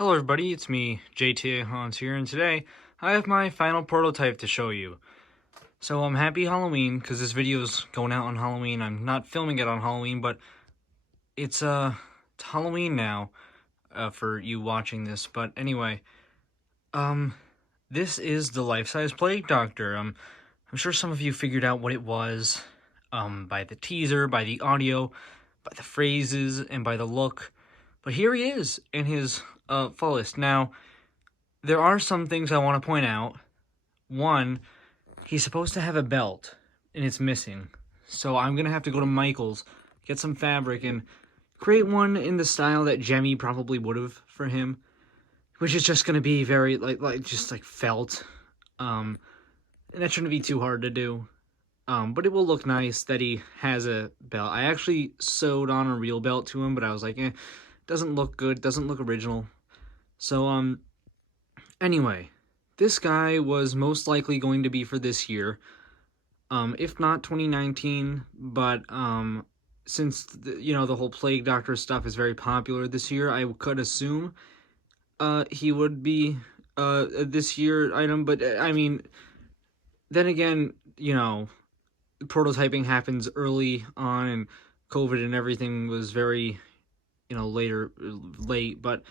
Hello everybody, it's me, JTA Hans here, and today I have my final prototype to show you. So happy Halloween, because this video is going out on Halloween. I'm not filming it on Halloween, but it's Halloween now, for you watching this. But anyway, this is the life-size Plague Doctor. I'm sure some of you figured out what it was, by the teaser, by the audio, by the phrases, and by the look. But here he is, in his fullest. Now, there are some things I want to point out. One, he's supposed to have a belt, and it's missing. So I'm going to have to go to Michael's, get some fabric, and create one in the style that Gemmy probably would have for him, which is just going to be very, just felt. And that shouldn't be too hard to do. But it will look nice that he has a belt. I actually sewed on a real belt to him, but I was like, doesn't look good, doesn't look original. So, anyway, this guy was most likely going to be for this year, if not 2019, but, since, the whole Plague Doctor stuff is very popular this year, I could assume, he would be, this year item, but, I mean, then again, prototyping happens early on, and COVID and everything was very, late, but,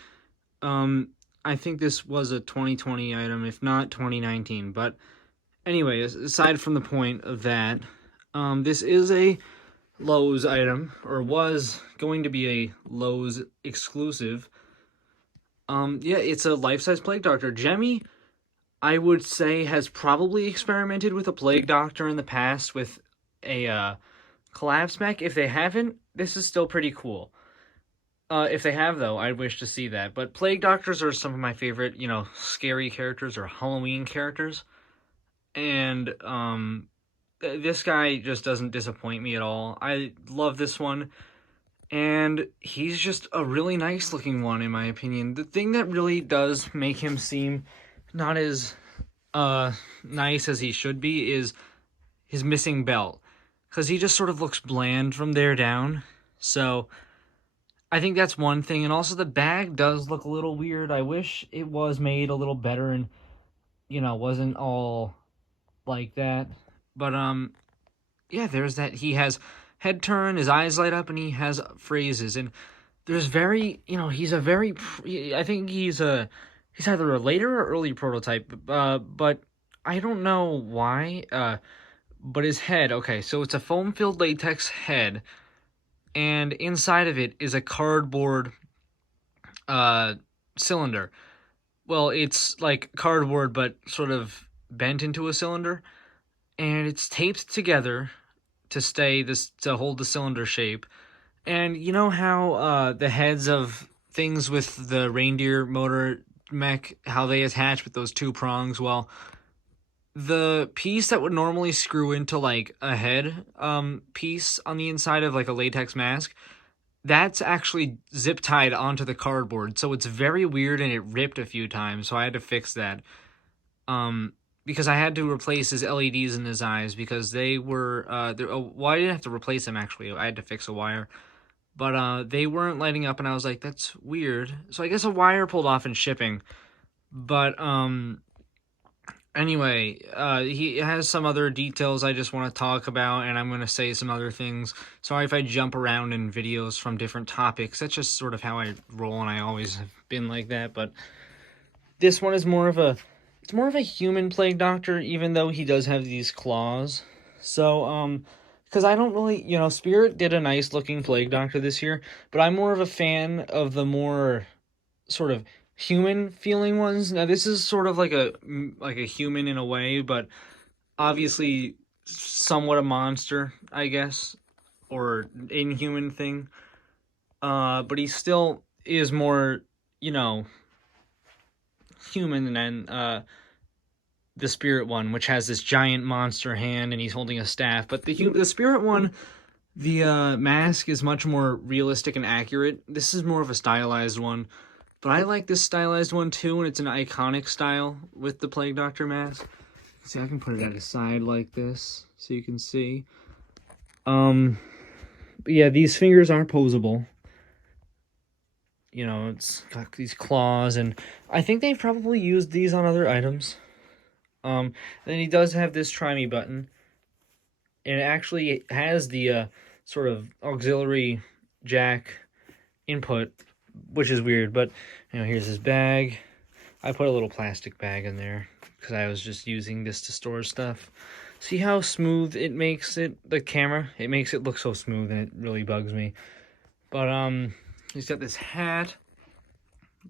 I think this was a 2020 item, if not 2019. But anyway, aside from the point of that, this is a Lowe's item, or was going to be a Lowe's exclusive. Yeah, it's a life-size Plague Doctor. Gemmy, I would say, has probably experimented with a Plague Doctor in the past with a collapse mech. If they haven't, this is still pretty cool. If they have, though, I'd wish to see that. But Plague Doctors are some of my favorite, scary characters or Halloween characters. And, this guy just doesn't disappoint me at all. I love this one. And he's just a really nice looking one, in my opinion. The thing that really does make him seem not as, nice as he should be is his missing belt. Because he just sort of looks bland from there down. So I think that's one thing, and also the bag does look a little weird. I wish it was made a little better and, wasn't all like that. But, yeah, there's that. He has head turn, his eyes light up, and he has phrases. And there's he's a very, I think he's either a later or early prototype, but I don't know why. But his head, okay, so it's a foam-filled latex head, and inside of it is a cardboard cylinder. Well, it's like cardboard, but sort of bent into a cylinder, and it's taped together to hold the cylinder shape. And you know how the heads of things with the reindeer motor mech, how they attach with those two prongs? Well, the piece that would normally screw into like a head piece on the inside of like a latex mask, that's actually zip tied onto the cardboard, so it's very weird, and it ripped a few times, so I had to fix that. Because I had to replace his LEDs in his eyes because they were well, I didn't have to replace them actually. I had to fix a wire, but they weren't lighting up, and I was like, that's weird. So I guess a wire pulled off in shipping, but anyway, he has some other details I just want to talk about, and I'm going to say some other things. Sorry if I jump around in videos from different topics. That's just sort of how I roll, and I always have been like that. But this one is more of a human Plague Doctor, even though he does have these claws. So, because I don't really, Spirit did a nice looking Plague Doctor this year, but I'm more of a fan of the more sort of human feeling ones. Now this is sort of like a human in a way, but obviously somewhat a monster, I guess, or inhuman thing. But he still is more, human than the Spirit one, which has this giant monster hand and he's holding a staff. But the Spirit one, the mask is much more realistic and accurate. This is more of a stylized one. But I like this stylized one too, and it's an iconic style with the Plague Doctor mask. See, I can put it at a side like this, so you can see. But yeah, these fingers are posable. You know, it's got these claws, and I think they've probably used these on other items. Then he does have this try me button. And it actually has the sort of auxiliary jack input, which is weird, but here's his bag. I put a little plastic bag in there because I was just using this to store stuff. See how smooth it makes it, the camera? It makes it look so smooth, and it really bugs me. But he's got this hat.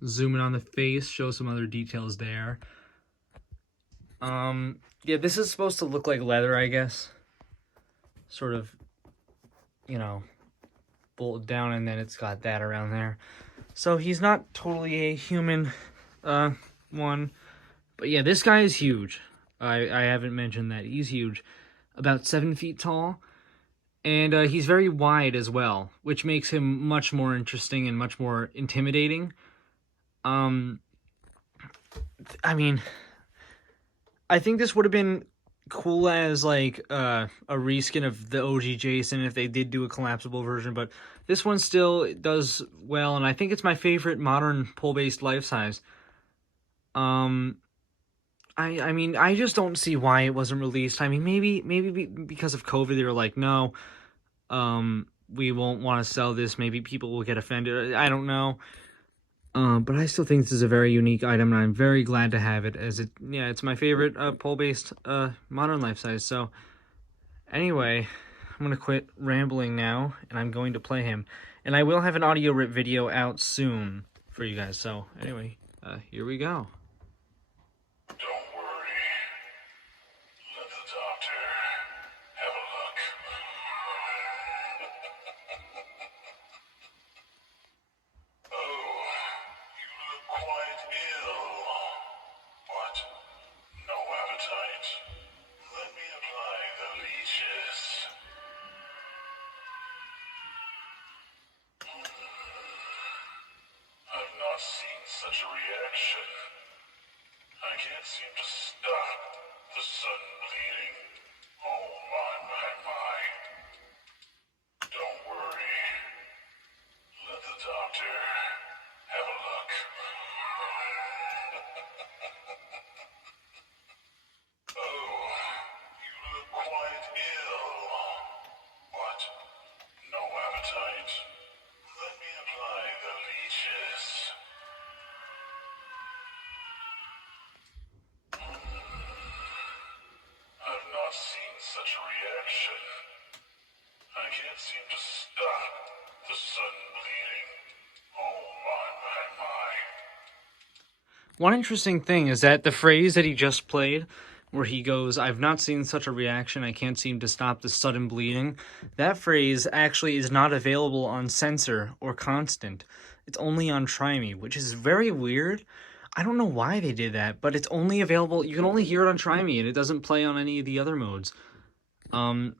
Zoom in on the face, show some other details there. Yeah, this is supposed to look like leather, I guess. Sort of, bolted down, and then it's got that around there. So he's not totally a human one. But yeah, this guy is huge. I haven't mentioned that. He's huge. About 7 feet tall. And he's very wide as well, which makes him much more interesting and much more intimidating. I mean, I think this would have been cool as like a reskin of the OG Jason if they did do a collapsible version, but this one still does well, and I think it's my favorite modern pole-based life size. I mean, I just don't see why it wasn't released. I mean, maybe because of COVID they were like, no, we won't want to sell this. Maybe people will get offended. I don't know. But I still think this is a very unique item, and I'm very glad to have it, as it's my favorite pole-based modern life size. So anyway, I'm going to quit rambling now, and I'm going to play him. And I will have an audio rip video out soon for you guys. So anyway, here we go. Don't worry. Let the doctor have a look. Oh, you look quite ill. What? No appetite? Let me apply the leeches. I've not seen such a reaction. I can't seem to stop the sudden bleeding. Oh my. Don't worry. Let the doctor have a look. Oh, you look quite ill. What? No appetite? Let me apply the leeches. I've not seen such a reaction. I can't seem to stop the sudden bleeding. Oh my. One interesting thing is that the phrase that he just played, where he goes, "I've not seen such a reaction, I can't seem to stop the sudden bleeding," that phrase actually is not available on Censor or Constant. It's only on Try Me, which is very weird. I don't know why they did that, but it's only available, you can only hear it on Try Me, and it doesn't play on any of the other modes. But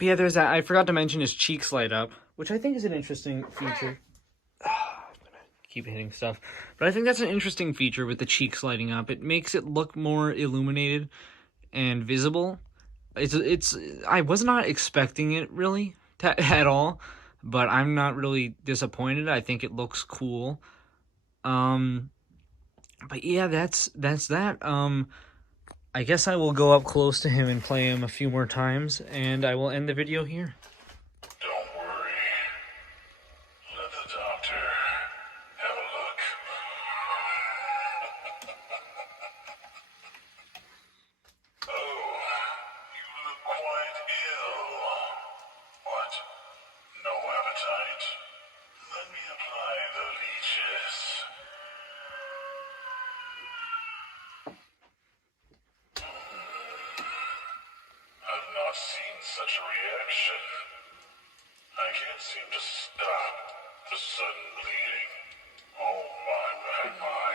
yeah, there's that. I forgot to mention his cheeks light up, which I think is an interesting feature. I'm gonna keep hitting stuff. But I think that's an interesting feature with the cheeks lighting up. It makes it look more illuminated and visible. I was not expecting it really at all, but I'm not really disappointed. I think it looks cool. But yeah, that's that. I guess I will go up close to him and play him a few more times, and I will end the video here. Don't worry. Let the doctor have a look. Oh, you look quite ill. What? No appetite? Let me apply the leeches. I've not seen such a reaction. I can't seem to stop the sudden bleeding. Oh my.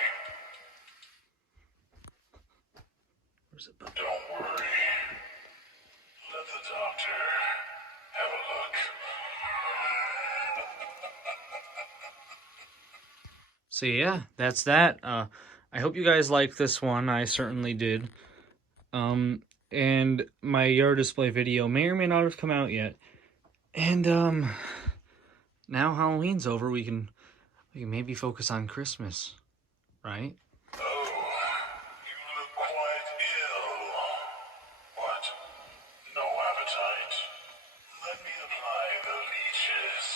Where's it? Don't worry. Let the doctor have a look. So yeah, that's that. I hope you guys liked this one. I certainly did. And my yard display video may or may not have come out yet. And now Halloween's over, we can We can maybe focus on Christmas, right? Oh, you look quite ill. What? No appetite? Let me apply the leeches.